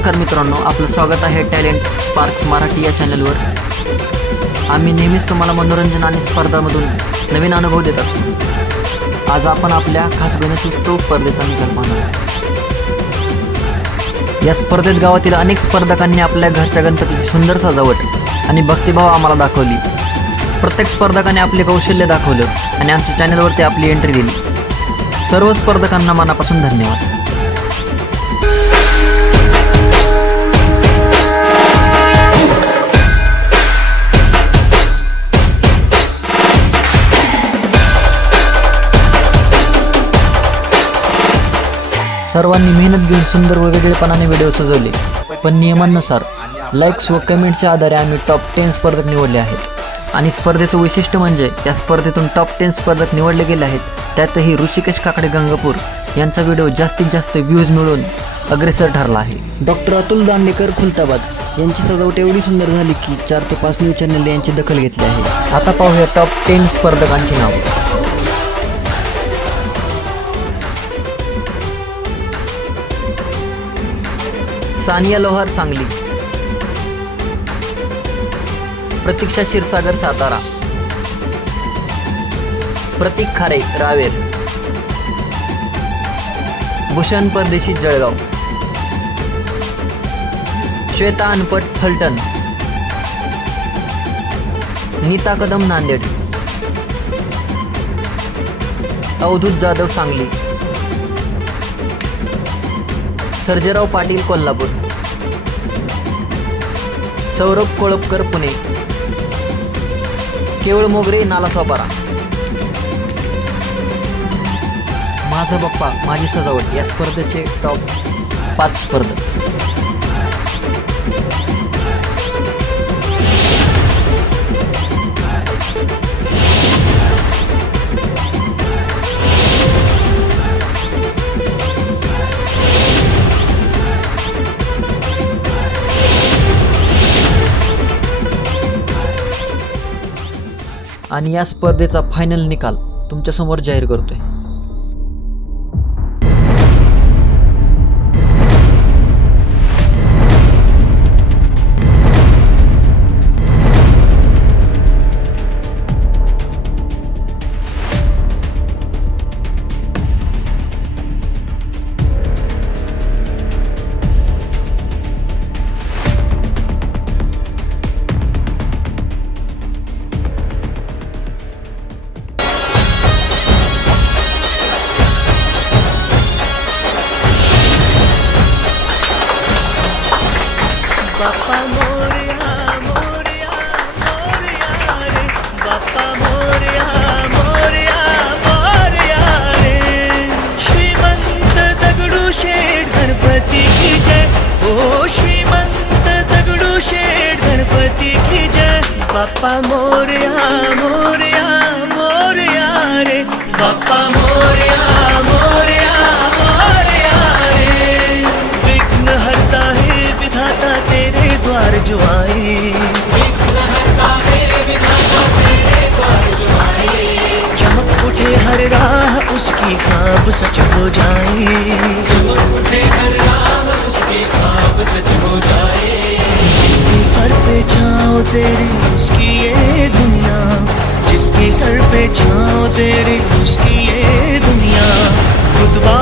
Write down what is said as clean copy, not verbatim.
नमस्कार मित्रांनो, आपलं स्वागत आहे टॅलेंट स्पार्क्स मराठी या चॅनलवर। आम्ही नेहमीच तुम्हाला मनोरंजन आणि स्पर्धांमधून नवीन अनुभव देत असतो। आज आपण आपल्या खास गणेशोत्सव स्पर्धेचा निकाल पाहणार आहोत। या स्पर्धेत गावातील अनेक स्पर्धकांनी आपल्या घरच्या गणपतीची सुंदर सजावट आणि भक्तिभाव आम्हाला दाखवली। प्रत्येक स्पर्धकाने आपले कौशल्य दाखवले आणि आमच्या चॅनलवरती आपली एंट्री दिली। सर्व स्पर्धकांना मनापासून धन्यवाद। सर्वांनी मेहनत घेऊन सुंदर व वेगळेपणाने व्हिडिओ सजवले, पण नियमांनुसार लाईक्स व कमेंटच्या आधारे आम्ही टॉप 10 स्पर्धक निवडले आहेत। आणि स्पर्धेचं वैशिष्ट्य म्हणजे या स्पर्धेतून टॉप 10 स्पर्धक निवडले गेले आहेत, त्यातही ऋषिकेश काकडे गंगापूर यांचा व्हिडिओ जास्तीत जास्त व्ह्यूज मिळवून अग्रेसर ठरला आहे। डॉक्टर अतुल दांडेकर खुलताबाद यांची सजावट एवढी सुंदर झाली की 4 ते 5 न्यूज चॅनल यांची दखल घेतली आहे। आता पाहूया टॉप 10 स्पर्धकांची नावे। सानिया लोहार सांगली, प्रतीक्षा क्षीरसागर सातारा, प्रतीक खारे रावेर, भूषण परदेशी जळगाव, श्वेता अनपट फलटण, नीता कदम नांदेड, अवधूत जाधव सांगली, सर्जेराव पाटील कोल्हापूर, सौरभ कोळपकर पुणे, केवळ मोगरे नालासोपारा, माझा बाप्पा माझी सजावट या स्पर्धेचे टॉप 5 स्पर्धक। आणि या स्पर्धेचा फायनल निकाल तुमच्या समोर जाहीर करतोय। बाप्पा मोरया मोरया मोरया रे, बाप्पा मोरया मोरया मोरया रे। श्रीमंत दगडूशेठ गणपती की जय, ओ श्रीमंत दगडूशेठ गणपती की जय। बाप्पा मोरया मोरया मोरया रे, बाप्पा मोरया मोरया मोरया रे। विघ्न हरता है विधाता तेरे द्वार जो आए, चमक उठे हर राह उसकी ख्वाब सच हो जाए, चमक उठे हर राह उसकी ख्वाब सच हो जाए। जिसके सर पे छाँव तेरी उसकी ये दुनिया, जिसके सर पे छाँव तेरी उसकी ये दुनिया। रुतबा